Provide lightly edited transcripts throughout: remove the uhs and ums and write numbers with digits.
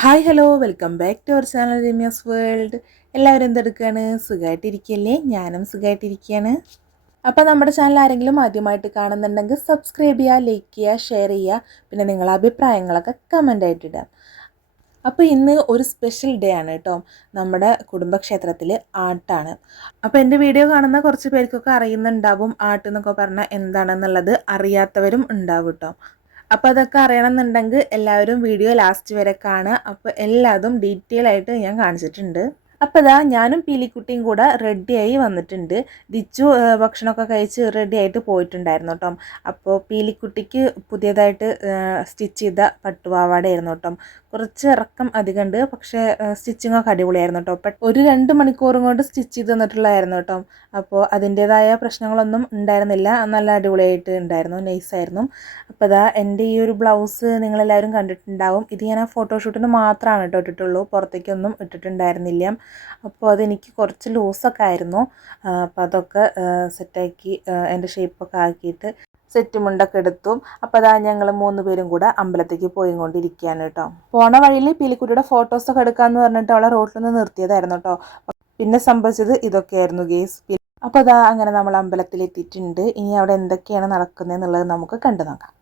Hi hello welcome back to our channel Ramya's world. എല്ലാവരും എന്തെടുക്കുകയാണ്? സുഖമായിട്ടിരിക്കുകയല്ലേ? ഞാനും സുഖമായിട്ടിരിക്കുകയാണ്. അപ്പോൾ നമ്മുടെ ചാനൽ ആരെങ്കിലും ആദ്യമായിട്ട് കാണുന്നുണ്ടെങ്കിൽ സബ്സ്ക്രൈബ് ചെയ്യുക, ലൈക്ക് ചെയ്യുക, ഷെയർ ചെയ്യുക, പിന്നെ നിങ്ങളുടെ അഭിപ്രായങ്ങളൊക്കെ കമൻ്റ് ആയിട്ടിടാം. അപ്പോൾ ഇന്ന് ഒരു സ്പെഷ്യൽ ഡേ ആണ് കേട്ടോ. നമ്മുടെ കുടുംബക്ഷേത്രത്തിൽ ആട്ടാണ്. അപ്പോൾ എൻ്റെ വീഡിയോ കാണുന്ന കുറച്ച് പേർക്കൊക്കെ അറിയുന്നുണ്ടാവും ആട്ട് എന്നൊക്കെ പറഞ്ഞാൽ എന്താണെന്നുള്ളത്, അറിയാത്തവരും ഉണ്ടാവും കേട്ടോ. അപ്പോൾ അതൊക്കെ അറിയണമെന്നുണ്ടെങ്കിൽ എല്ലാവരും വീഡിയോ ലാസ്റ്റ് വരെ കാണുക. അപ്പോൾ എല്ലാതും ഡീറ്റെയിൽ ആയിട്ട് ഞാൻ കാണിച്ചിട്ടുണ്ട്. അപ്പോൾ ഇതാ ഞാനും പീലിക്കുട്ടിയും കൂടെ റെഡിയായി വന്നിട്ടുണ്ട്. ദിച്ചു ഭക്ഷണമൊക്കെ കഴിച്ച് റെഡി ആയിട്ട് പോയിട്ടുണ്ടായിരുന്നു കേട്ടോ. അപ്പോൾ പീലിക്കുട്ടിക്ക് പുതിയതായിട്ട് സ്റ്റിച്ച് ചെയ്ത പട്ടുപാവാടയായിരുന്നു കേട്ടോ. കുറച്ച് ഇറക്കം അധികമുണ്ട്, പക്ഷേ സ്റ്റിച്ചിങ്ങൊക്കെ അടിപൊളിയായിരുന്നു കേട്ടോ. ഒരു 2 മണിക്കൂറും കൊണ്ട് സ്റ്റിച്ച് ചെയ്ത് തന്നിട്ടുള്ളതായിരുന്നു കേട്ടോ. അപ്പോൾ അതിൻ്റേതായ പ്രശ്നങ്ങളൊന്നും ഉണ്ടായിരുന്നില്ല, നല്ല അടിപൊളിയായിട്ട് ഉണ്ടായിരുന്നു, നൈസായിരുന്നു. അപ്പോൾ ഇതാ എൻ്റെ ഈ ഒരു ബ്ലൗസ് നിങ്ങളെല്ലാവരും കണ്ടിട്ടുണ്ടാവും. ഇത് ഞാൻ ആ ഫോട്ടോഷൂട്ടിന് മാത്രമാണ് കേട്ടോ ഇട്ടിട്ടുള്ളൂ, പുറത്തേക്കൊന്നും ഇട്ടിട്ടുണ്ടായിരുന്നില്ല. അപ്പോൾ അതെനിക്ക് കുറച്ച് ലൂസൊക്കെ ആയിരുന്നു. അപ്പോൾ അതൊക്കെ സെറ്റാക്കി എൻ്റെ ഷേപ്പൊക്കെ ആക്കിയിട്ട് സെറ്റ് മുണ്ടൊക്കെ എടുത്തു. അപ്പോൾ അതാ ഞങ്ങൾ 3 പേരും കൂടെ അമ്പലത്തേക്ക് പോയിക്കൊണ്ടിരിക്കുകയാണ് കേട്ടോ. പോണ വഴിയിൽ പീലിക്കുട്ടിയുടെ ഫോട്ടോസൊക്കെ എടുക്കാമെന്ന് പറഞ്ഞിട്ട് അവളെ റോട്ടിൽ നിന്ന് നിർത്തിയതായിരുന്നു കേട്ടോ. പിന്നെ സംഭവിച്ചത് ഇതൊക്കെയായിരുന്നു ഗേസ്. അപ്പോൾ അതാ അങ്ങനെ നമ്മൾ അമ്പലത്തിലെത്തിയിട്ടുണ്ട്. ഇനി അവിടെ എന്തൊക്കെയാണ് നടക്കുന്നതെന്നുള്ളത് നമുക്ക് കണ്ടു നോക്കാം.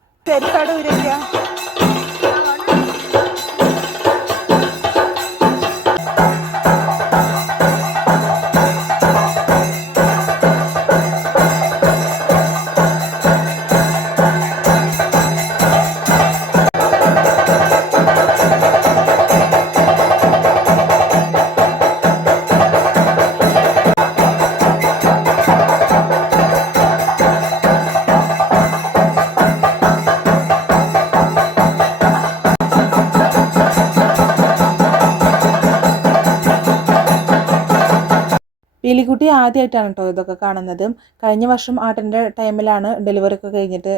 പീലിക്കുട്ടി ആദ്യമായിട്ടാണ് കേട്ടോ ഇതൊക്കെ കാണുന്നത്. കഴിഞ്ഞ വർഷം ആട്ടിൻ്റെ ടൈമിലാണ് ഡെലിവറി ഒക്കെ കഴിഞ്ഞിട്ട്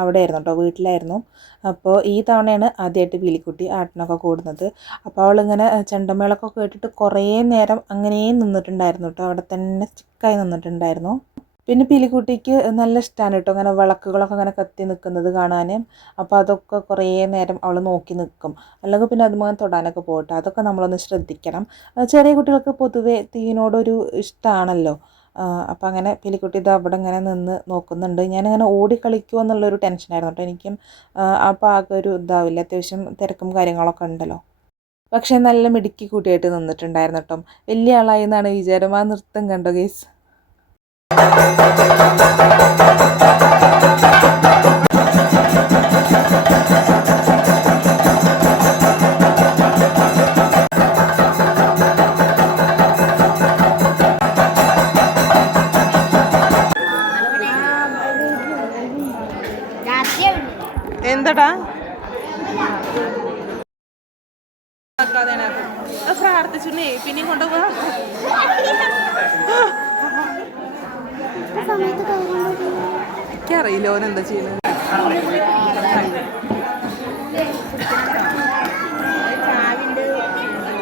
അവിടെ ആയിരുന്നു കേട്ടോ, വീട്ടിലായിരുന്നു. അപ്പോൾ ഈ തവണയാണ് ആദ്യമായിട്ട് പീലിക്കുട്ടി ആട്ടിനൊക്കെ കൂടുന്നത്. അപ്പോൾ അവളിങ്ങനെ ചെണ്ടമേളൊക്കെ കേട്ടിട്ട് കുറേ നേരം അങ്ങനെ നിന്നിട്ടുണ്ടായിരുന്നു കേട്ടോ, അവിടെ തന്നെ സ്റ്റിക്കായി നിന്നിട്ടുണ്ടായിരുന്നു. പിന്നെ പീലിക്കുട്ടിക്ക് നല്ല ഇഷ്ടമാണ് കേട്ടോ അങ്ങനെ വിളക്കുകളൊക്കെ അങ്ങനെ കത്തി നിൽക്കുന്നത് കാണാൻ. അപ്പോൾ അതൊക്കെ കുറേ നേരം അവൾ നോക്കി നിൽക്കും, അല്ലെങ്കിൽ പിന്നെ അതുപോലെ തൊടാനൊക്കെ പോകട്ടെ, അതൊക്കെ നമ്മളൊന്ന് ശ്രദ്ധിക്കണം. ചെറിയ കുട്ടികൾക്ക് പൊതുവെ തീയിനോടൊരു ഇഷ്ടമാണല്ലോ. അപ്പോൾ അങ്ങനെ പീലിക്കുട്ടി ഇത് അവിടെ ഇങ്ങനെ നിന്ന് നോക്കുന്നുണ്ട്. ഞാനിങ്ങനെ ഓടിക്കളിക്കുമോ എന്നുള്ളൊരു ടെൻഷനായിരുന്നു കേട്ടോ എനിക്കും. അപ്പോൾ ആകെ ഒരു ഇതാവില്ല, അത്യാവശ്യം തിരക്കും കാര്യങ്ങളൊക്കെ ഉണ്ടല്ലോ. പക്ഷേ നല്ല മിടുക്കി കൂട്ടിയായിട്ട് നിന്നിട്ടുണ്ടായിരുന്നു കേട്ടോ. വലിയ ആളായി എന്നാണ് വിചാരം. ആ നൃത്തം കണ്ടോ ഗൈസ്? എന്തടാ പ്രാർത്ഥിച്ചുന്നേ പിന്നെയും കൊണ്ടുപോവാ. എനിക്കറിയില്ല ഓനെന്താ ചെയ്യുന്നത്.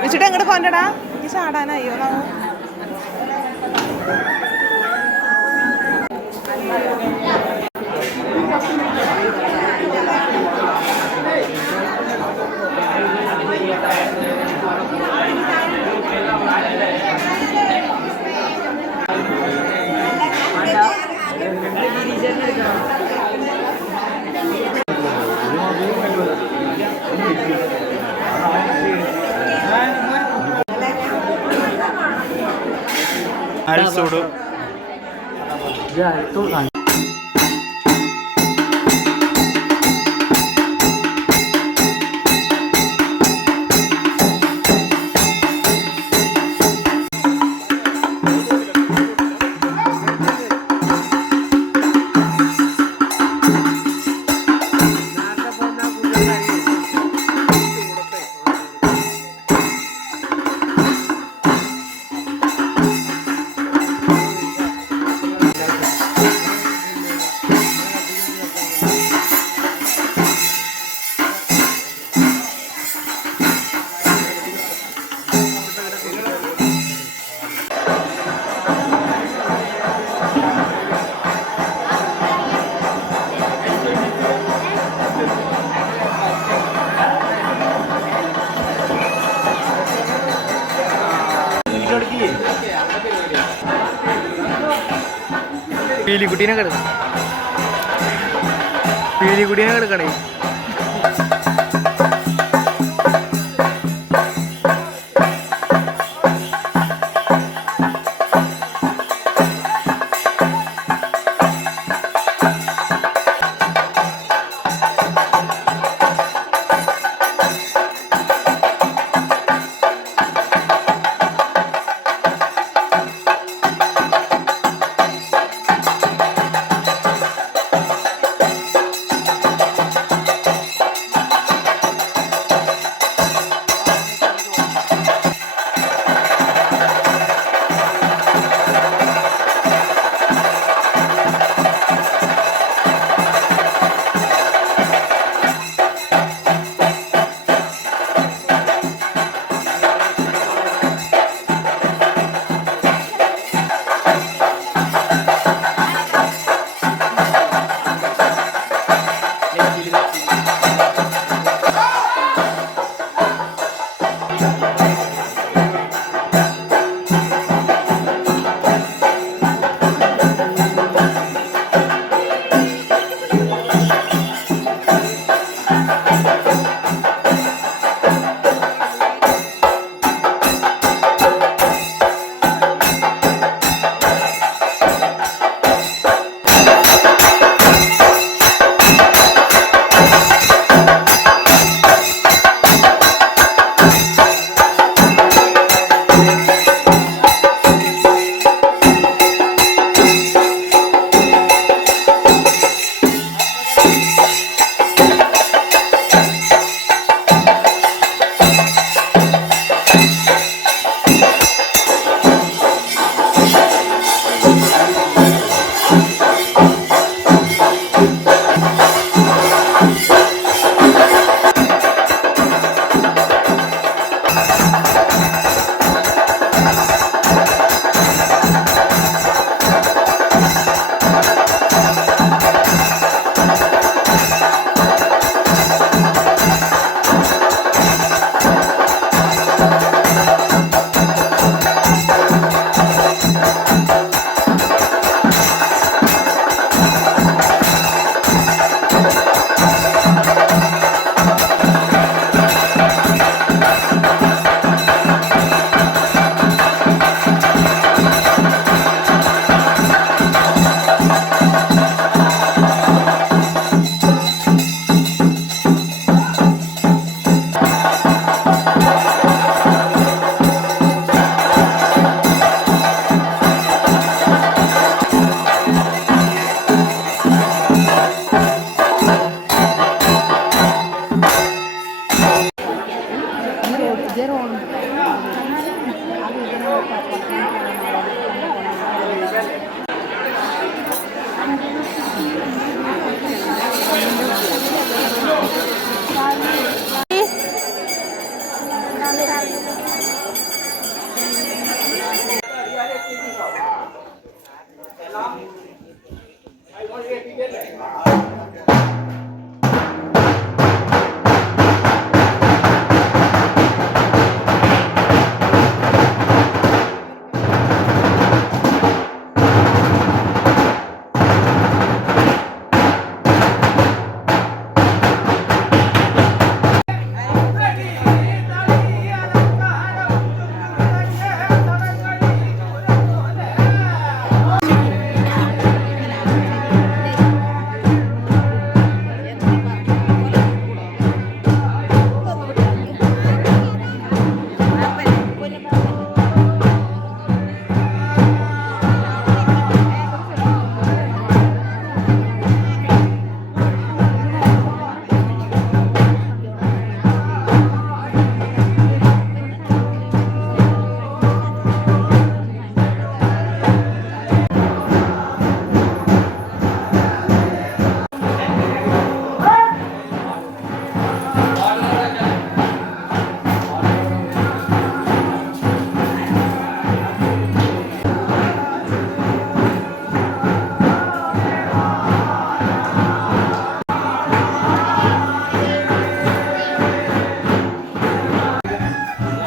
വെച്ചിട്ട് എങ്ങോട്ട് കൊണ്ടടാ, ഈ ചാടാനായോ നാ. പീലിക്കുട്ടീനെ കിടക്കണം, പീലിക്കുട്ടീനെ കിടക്കണേ.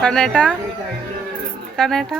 കണ്ണേട്ടാ കണ്ണേട്ടാ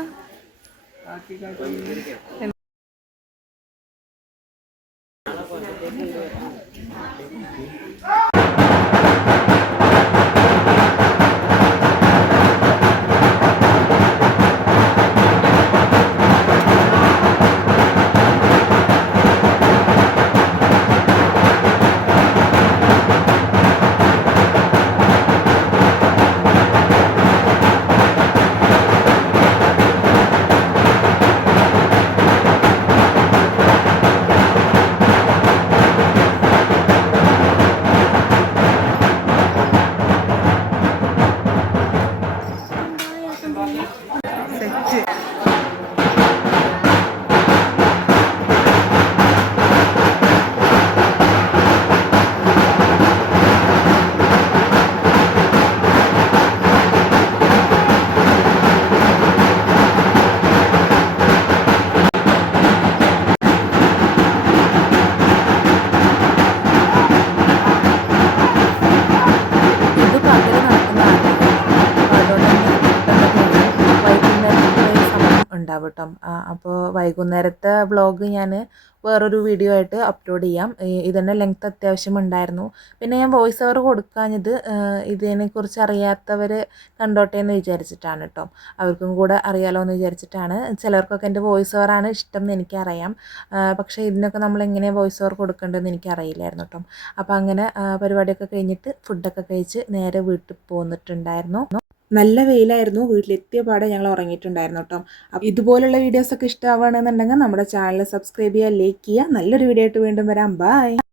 ഉണ്ടാവും കേട്ടോ. അപ്പോൾ വൈകുന്നേരത്തെ വ്ളോഗ് ഞാൻ വേറൊരു വീഡിയോ ആയിട്ട് അപ്ലോഡ് ചെയ്യാം. ഇതിൻ്റെ ലെങ്ത് അത്യാവശ്യം ഉണ്ടായിരുന്നു. പിന്നെ ഞാൻ വോയിസ് ഓവർ കൊടുക്കാഞ്ഞത് ഇതിനെക്കുറിച്ച് അറിയാത്തവർ കണ്ടോട്ടെ എന്ന് വിചാരിച്ചിട്ടാണ് കേട്ടോ. അവർക്കും കൂടെ അറിയാലോ എന്ന് വിചാരിച്ചിട്ടാണ്. ചിലർക്കൊക്കെ എൻ്റെ വോയിസ് ഓവറാണ് ഇഷ്ടം എന്ന് എനിക്കറിയാം. പക്ഷേ ഇതിനൊക്കെ നമ്മൾ എങ്ങനെ വോയിസ് ഓവർ കൊടുക്കേണ്ടതെന്ന് എനിക്കറിയില്ലായിരുന്നു കേട്ടോ. അപ്പോൾ അങ്ങനെ പരിപാടിയൊക്കെ കഴിഞ്ഞിട്ട് ഫുഡൊക്കെ കഴിച്ച് നേരെ വീട്ടിൽ പോന്നിട്ടുണ്ടായിരുന്നു. നല്ല വെയിലായിരുന്നു. വീട്ടിലെത്തിയ പാടെ ഞങ്ങൾ ഉറങ്ങിയിട്ടുണ്ടായിരുന്നു കേട്ടോ. അപ്പോൾ ഇതുപോലുള്ള വീഡിയോസൊക്കെ ഇഷ്ടമാവുകയാണെന്നുണ്ടെങ്കിൽ നമ്മുടെ ചാനൽ സബ്സ്ക്രൈബ് ചെയ്യുക, ലൈക്ക് ചെയ്യുക. നല്ലൊരു വീഡിയോ ആയിട്ട് വീണ്ടും വരാം. ബൈ.